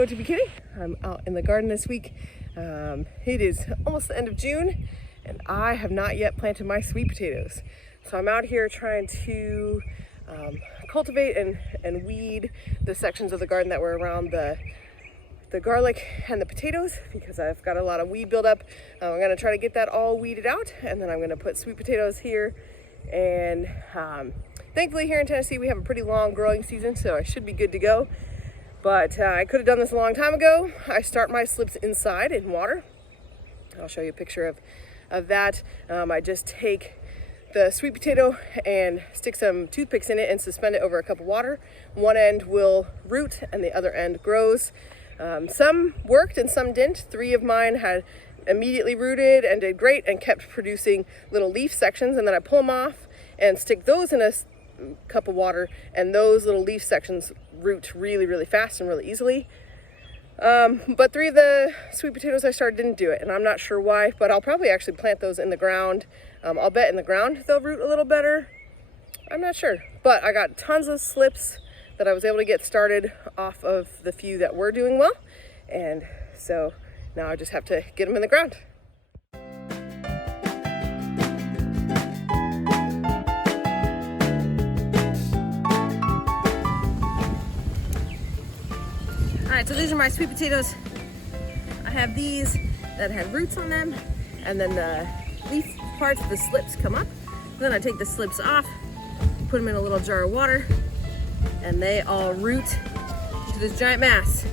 go to be kidding. I'm out in the garden this week. It is almost the end of June and I have not yet planted my sweet potatoes. So I'm out here trying to cultivate and weed the sections of the garden that were around the garlic and the potatoes because I've got a lot of weed buildup. I'm gonna try to get that all weeded out, and then I'm gonna put sweet potatoes here. And thankfully here in Tennessee we have a pretty long growing season, so I should be good to go. But I could have done this a long time ago. I start my slips inside in water. I'll show you a picture of that. I just take the sweet potato and stick some toothpicks in it and suspend it over a cup of water. One end will root and the other end grows. Some worked and some didn't. 3 of mine had immediately rooted and did great and kept producing little leaf sections, and then I pull them off and stick those in a cup of water, and those little leaf sections root really, really fast and really easily. But 3 of the sweet potatoes I started didn't do it, and I'm not sure why, but I'll probably actually plant those in the ground. I'll bet in the ground they'll root a little better. I'm not sure, but I got tons of slips that I was able to get started off of the few that were doing well, and so now I just have to get them in the ground. All right, so these are my sweet potatoes. I have these that had roots on them, and then the leaf parts, the slips come up. Then I take the slips off, put them in a little jar of water, and they all root into this giant mass.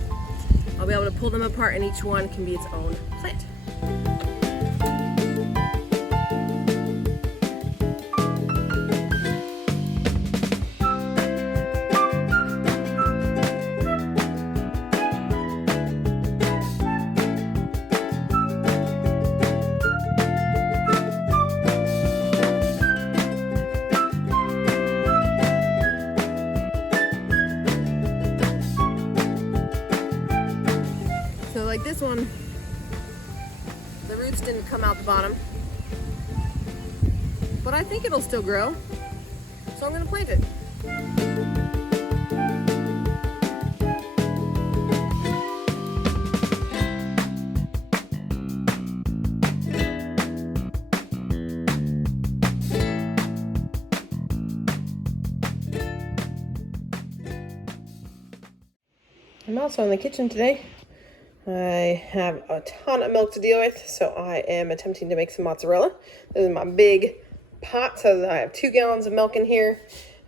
I'll be able to pull them apart, and each one can be its own plant. Like this one, the roots didn't come out the bottom, but I think it'll still grow, so I'm going to plant it. I'm also in the kitchen today. I have a ton of milk to deal with, so I am attempting to make some mozzarella. This is my big pot, so I have 2 gallons of milk in here.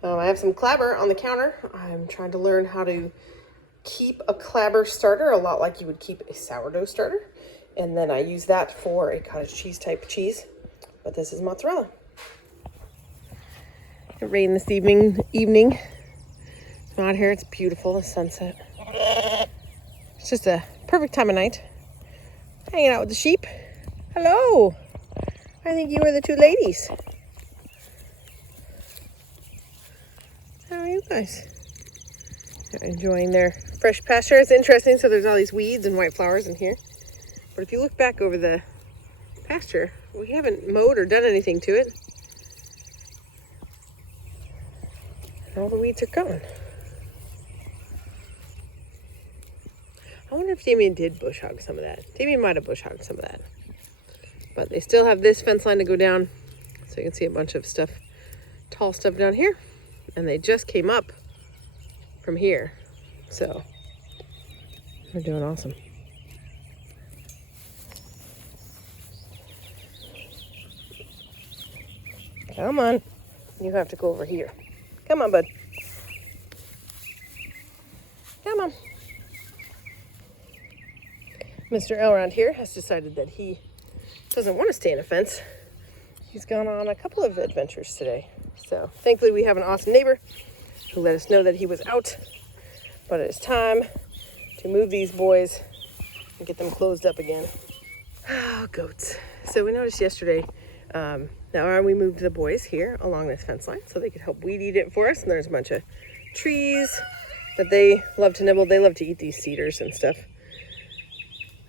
I have some clabber on the counter. I'm trying to learn how to keep a clabber starter, a lot like you would keep a sourdough starter. And then I use that for a cottage cheese type cheese, but this is mozzarella. It rained this evening. It's out here, it's beautiful, the sunset. It's just a perfect time of night. Hanging out with the sheep. Hello. I think you are the 2 ladies. How are you guys? They're enjoying their fresh pasture. It's interesting. So there's all these weeds and white flowers in here. But if you look back over the pasture, we haven't mowed or done anything to it. All the weeds are gone. I wonder if Damien did bush hog some of that. Damien might have bush hogged some of that. But they still have this fence line to go down. So you can see a bunch of stuff, tall stuff down here. And they just came up from here. So they're doing awesome. Come on. You have to go over here. Come on, bud. Come on. Mr. L around here has decided that he doesn't want to stay in a fence. He's gone on a couple of adventures today. So thankfully we have an awesome neighbor who let us know that he was out. But it's time to move these boys and get them closed up again. Oh, goats. So we noticed yesterday, now we moved the boys here along this fence line so they could help weed eat it for us. And there's a bunch of trees that they love to nibble. They love to eat these cedars and stuff.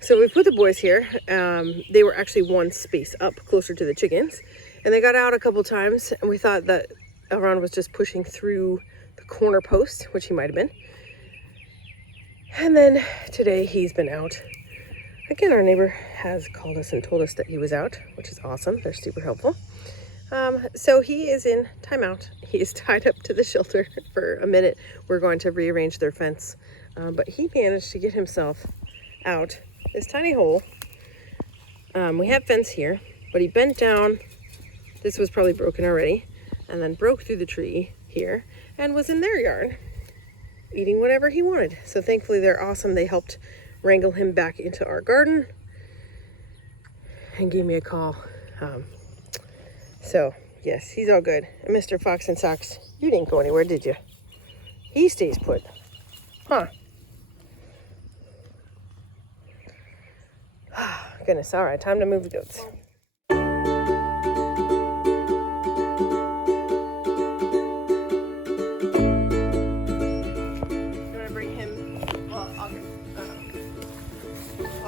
So we put the boys here. They were actually one space up closer to the chickens, and they got out a couple times, and we thought that Elron was just pushing through the corner post, which he might have been. And then today he's been out. Again, our neighbor has called us and told us that he was out, which is awesome. They're super helpful. So he is in timeout. He is tied up to the shelter for a minute. We're going to rearrange their fence. But he managed to get himself out this tiny hole. We have fence here, but he bent down. This was probably broken already, and then broke through the tree here and was in their yard eating whatever he wanted. So thankfully they're awesome. They helped wrangle him back into our garden and gave me a call. So yes, he's all good. And Mr. Fox and Socks, you didn't go anywhere, did you? He stays put. Huh. Goodness, all right, time to move the goats. I'm gonna bring him, well, I'll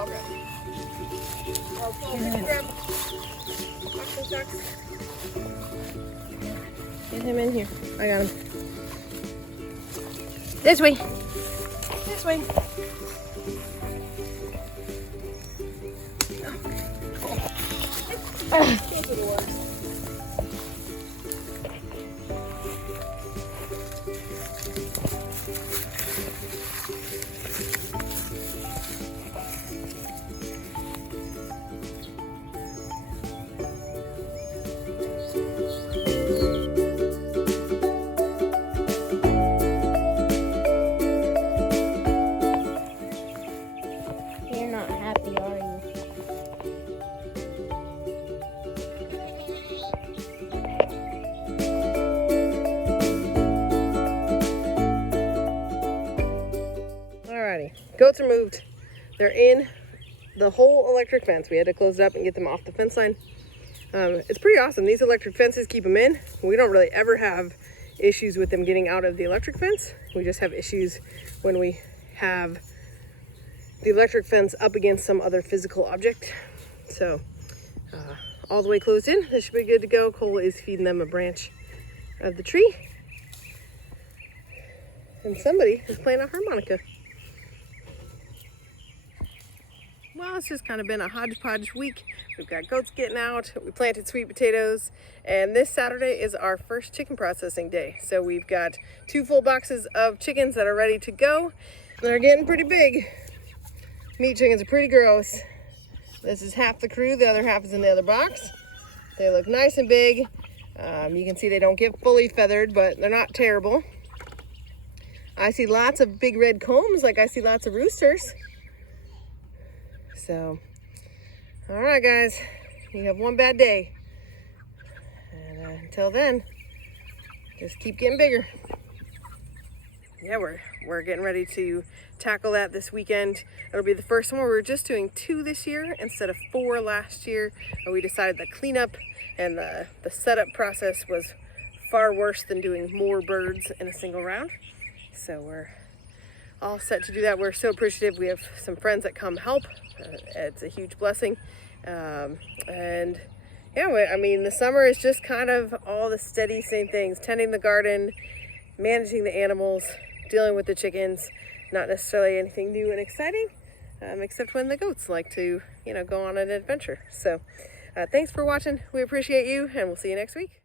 grab him. Grab Fox and Socks. Get him in here. I got him. This way. This way. Those are the worst. You're not happy, are you? Alrighty, goats are moved. They're in the whole electric fence. We had to close it up and get them off the fence line. It's pretty awesome. These electric fences keep them in. We don't really ever have issues with them getting out of the electric fence. We just have issues when we have the electric fence up against some other physical object. So all the way closed in. This should be good to go. Cole is feeding them a branch of the tree. And somebody is playing a harmonica. Well, it's just kind of been a hodgepodge week. We've got goats getting out, we planted sweet potatoes, and this Saturday is our first chicken processing day. So we've got 2 full boxes of chickens that are ready to go. They're getting pretty big. Meat chickens are pretty gross. This is half the crew, the other half is in the other box. They look nice and big. You can see they don't get fully feathered, but they're not terrible. I see lots of big red combs, like I see lots of roosters. So, all right, guys, you have one bad day. And until then, just keep getting bigger. Yeah, we're getting ready to tackle that this weekend. It'll be the first one. We were just doing 2 this year instead of 4 last year. And we decided the cleanup and the setup process was far worse than doing more birds in a single round. So we're all set to do that. We're so appreciative. We have some friends that come help. It's a huge blessing. And yeah, I mean, the summer is just kind of all the steady same things: tending the garden, managing the animals, dealing with the chickens. Not necessarily anything new and exciting, except when the goats like to, go on an adventure. So thanks for watching. We appreciate you, and we'll see you next week.